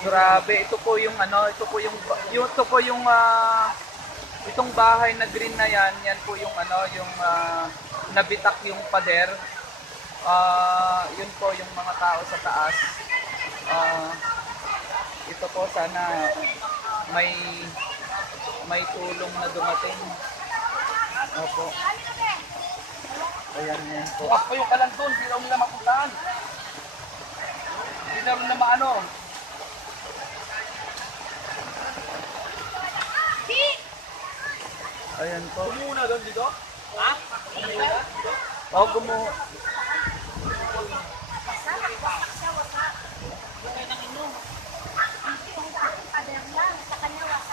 Grabe, ito po yung ano, ito po yung itong bahay na green na yan, yan po yung ano, yung nabitak yung pader. Yun po yung mga tao sa taas. Ah, ito po sana may may tulong na dumating. Opo. Ayan yan po. Bukas pa yung kalan doon, hindi raw nila mapuntahan. Hindi raw nila maano. Ayan po. Muna doon dito? Ha? Oh, gumo.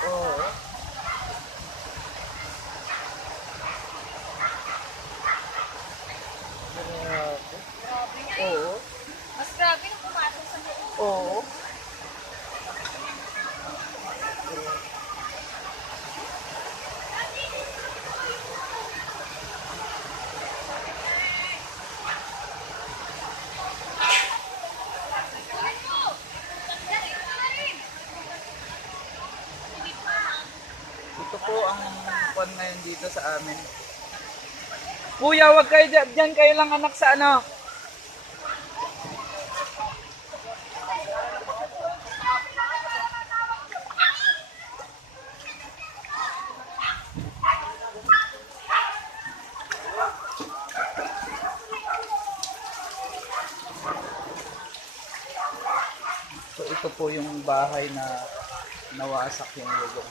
Oo. Grabe. Oo. Mas grabe nung pumasok sa loob. Oo. Ito po ang kwan ngayon dito sa amin. Kuya, wag kayo dyan. Dyan kayo lang anak sa ano. So ito po yung bahay na nawasak yung lubong.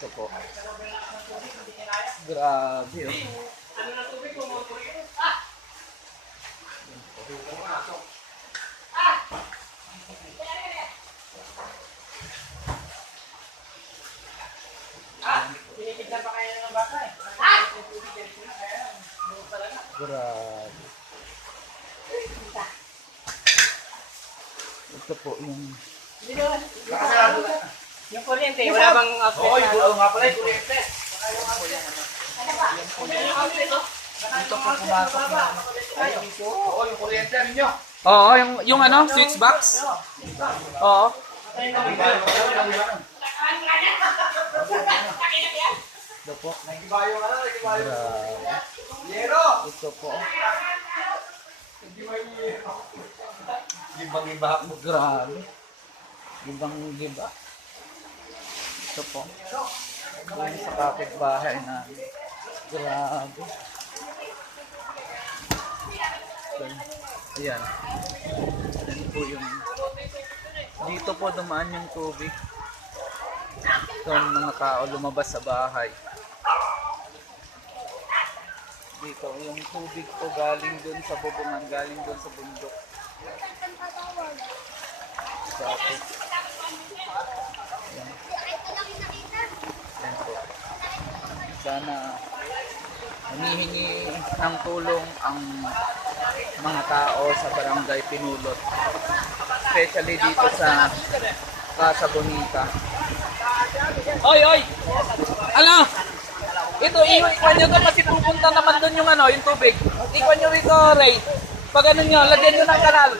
Ito po. Grabe oh. Tinitignan pa kaya ng baka eh. Grabe. Ito po yung Yung kuryente, wala bang outlet? Oo, yung nga pala yung kuryente. dito po pumasok na. Oo, yung kuryente ninyo. Oo, yung ano, switch box. Oo. Ito po. Nagibayo nga na, nagibayo. Grabe. Yero! Ito po. Gibang-giba mo. Grabe. Gibang giba. Ito po. Yung sa kapitbahay na. Grabe. Ayan. Ayan po yung dito po dumaan yung tubig. Ito ang mga tao lumabas sa bahay. Dito yung tubig po galing dun sa bubungan, galing dun sa bundok. Tapos ayan. Ayan po. Sana humihingi ng tulong ang mga tao sa barangay Pinulot, especially dito sa Casa Bonita. Oy, oy! Ano? Ito, ikwan nyo to kasi pupunta naman doon yung ano, yung tubig. Ikwan nyo ito, Ray. Pag ano nyo, lagyan nyo ng kanal.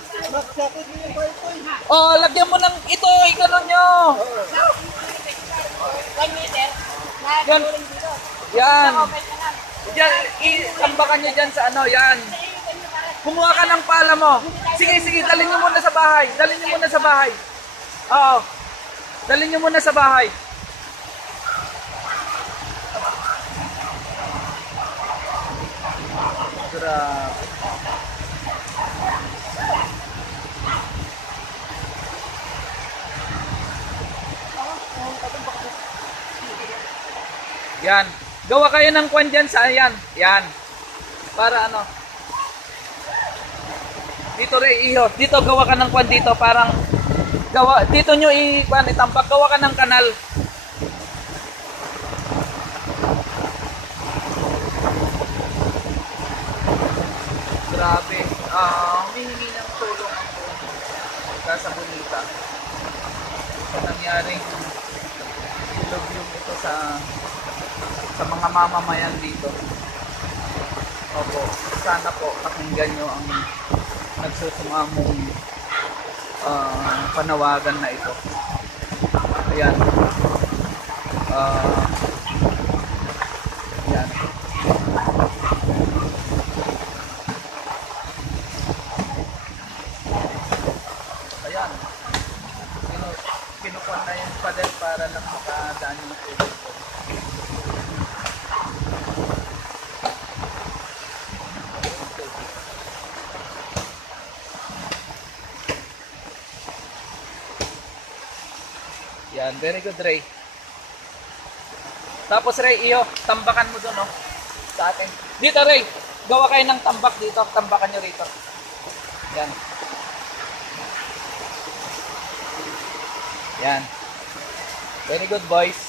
Oh, lagyan mo ng ito, ikanon nyo. 1 meter. Yan. Yan. Diyan, isambakan nyo dyan sa ano, yan. Kumuha ka ng pala mo. Sige, sige, dalhin nyo muna sa bahay. Dalhin nyo muna sa bahay. Oo. Dalhin nyo muna sa bahay. Grabe. Yan. Gawa kayo ng kwan dyan sa yan. Yan. Para ano. Dito rin iyo. Dito gawa ka ng kwan dito. Parang gawa. Dito nyo itampak. Gawa ka ng kanal. Grabe. Humihingi ng tulong ang Casa Bonita. Sa nangyaring ilubyog ito sa mga mamamayan dito. Opo, sana po pakinggan nyo ang nagsusumamong panawagan na ito. Ayan. Ayan. Ayan. Kinukuha na yung pader para lang makadaan yung tubig. Yan, very good, Ray. Tapos, Ray, iyo, tambakan mo doon, no? Sa atin. Dito, Ray. Gawa kayo ng tambak dito. Tambakan nyo rito. Yan. Yan. Very good, boys.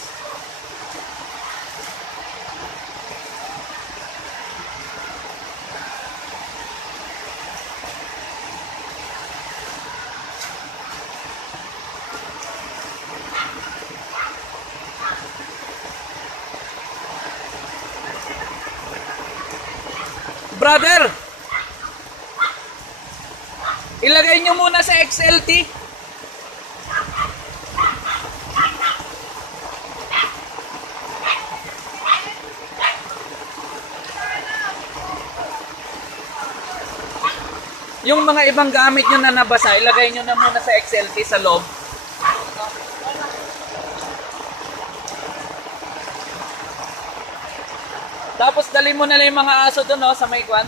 Brother, ilagay nyo muna sa XLT. Yung mga ibang gamit nyo na nabasa, ilagay nyo na muna sa XLT sa loob. Tapos dali mo na lang yung mga aso doon, no, sa may kwan.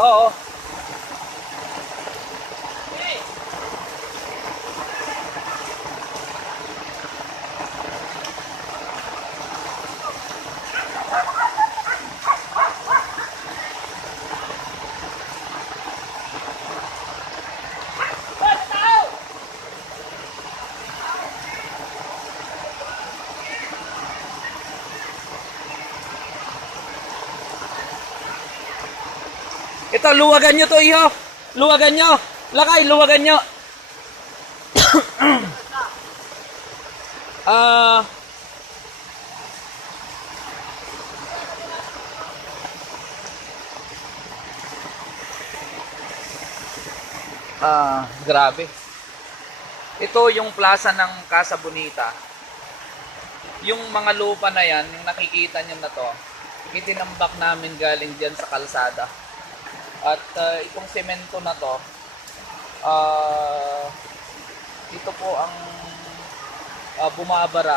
Oo. Ito, luwagan nyo to, iho. Luwagan nyo. Lakay, luwagan nyo. Grabe. Ito yung plaza ng Casa Bonita. Yung mga lupa na yan, yung nakikita nyo na to, itinambak namin galing dyan sa kalsada. At itong semento na to, ito po ang bumabara